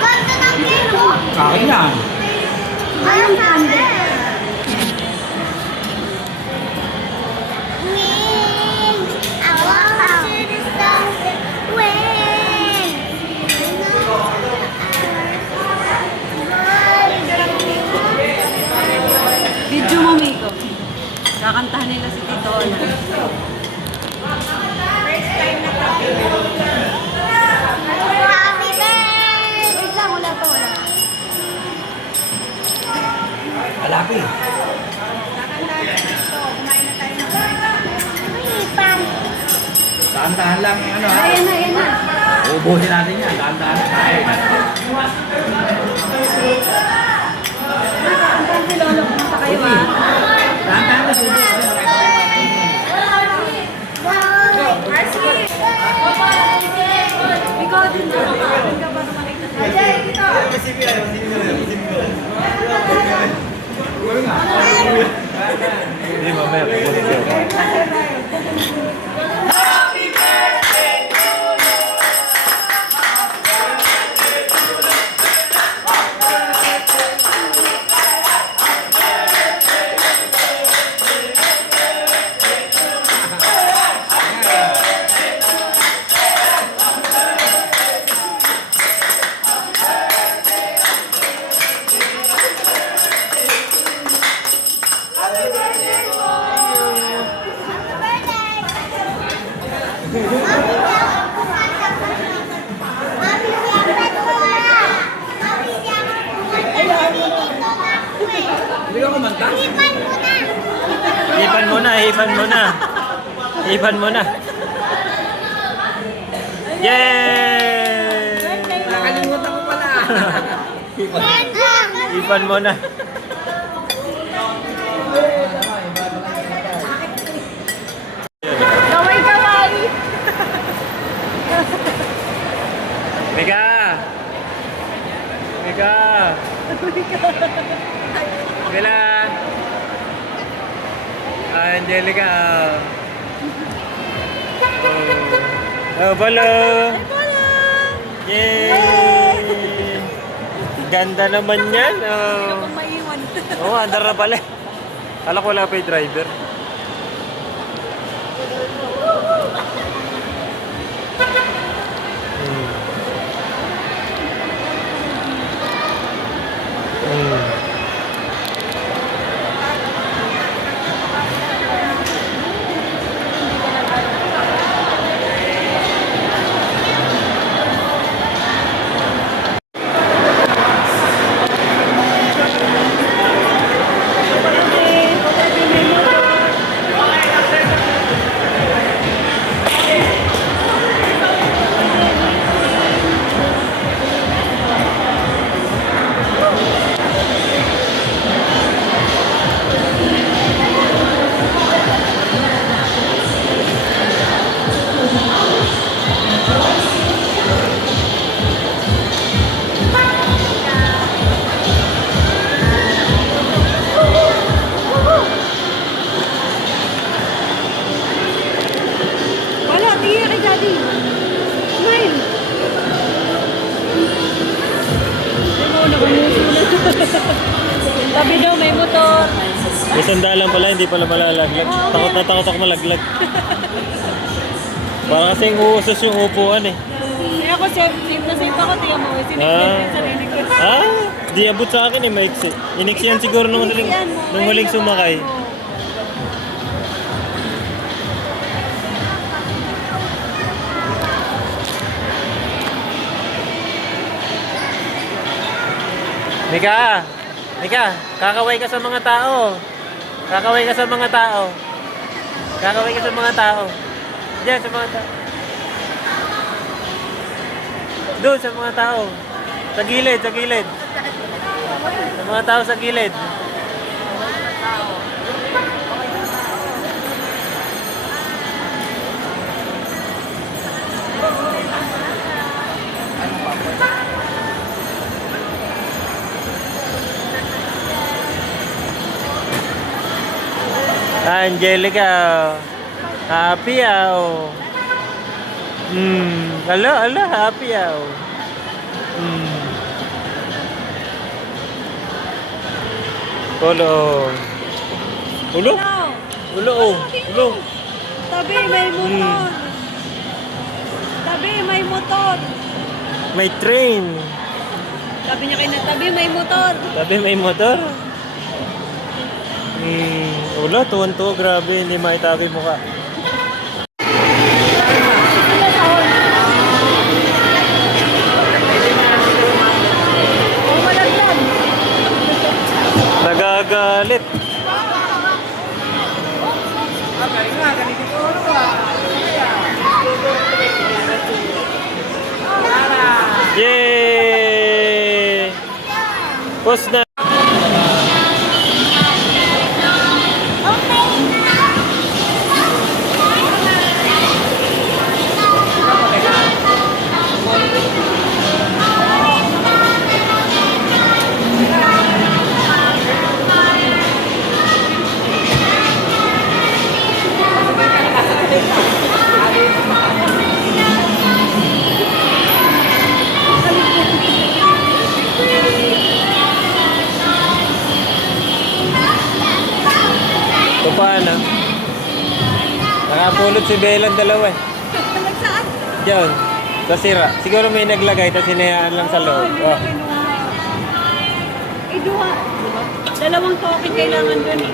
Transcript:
Ganda ng cake mo. Kain yan. Ayaw sabi. Wings. Ako ang wings. Video mo, Miko. Kakantahan nila si Tito Ola. Happy birthday. Wait lang, wala pa, wala. Alapi. Ipan. Tahan-tahan lang yung ano ha. Ayan na, ayan na. Ubusin natin yan. Tahan-tahan na tayo. Kakantahan si Lolo, kumanta kayo ha. Tahan-tahan na subo. Ikaw din na. Hindi ka ba makita siya? Hindi mamaya. Kukunin ko. Hindi ka kumanta? Ipan mo na, ipan mo na. Ipan mo na. Yay! Nakalimutan ko pala. Ipan mo na. Kaway-kaway! Mika! Mika! Mila! Angelica! Oh, balo! Yay! Ganda naman yan! Oh. Kung maiwan. Oo, andar na pala. Kala ko wala pa yung driver. Wala, tingin kay Daddy. Smile. Tabi daw, may motor. Isang lang pala, hindi pala malalaglag. Takot na takot ako malaglag. Parang kasing uusos yung upuan eh. Kaya ako safe na safe ako. Tingnan mo, sinigil ko yung sarili ko. Ah, di abot sa akin eh, maiksi. Iniksi yan siguro nung huling sumakay. Mika! Mika! Kakaway ka sa mga tao! Kakaway ka sa mga tao! Kakaway ka sa mga tao! Diyan, sa mga tao! Doon, sa mga tao! Sa gilid, sa gilid! Sa mga tao sa gilid! Angelica, happy ah. Ala, happy ah. Ulo. Ulo? Ano? Ulo, oh. Ulo. Tabi, may motor. Tabi, may motor. May train. Sabi niya kayo na tabi, may motor. Sabi may motor. Ulo, tuwan-tuwa. Grabe, hindi makita ko yung mukha. Nagagalit. Yay! Post na. So paano? Nakapulot si Bella ang dalawa eh. Nagsaan? Diyan, sa sira. Siguro may naglagay, tapos hinayaan lang sa loob. Oh. Duha. Dalawang token kailangan dun eh.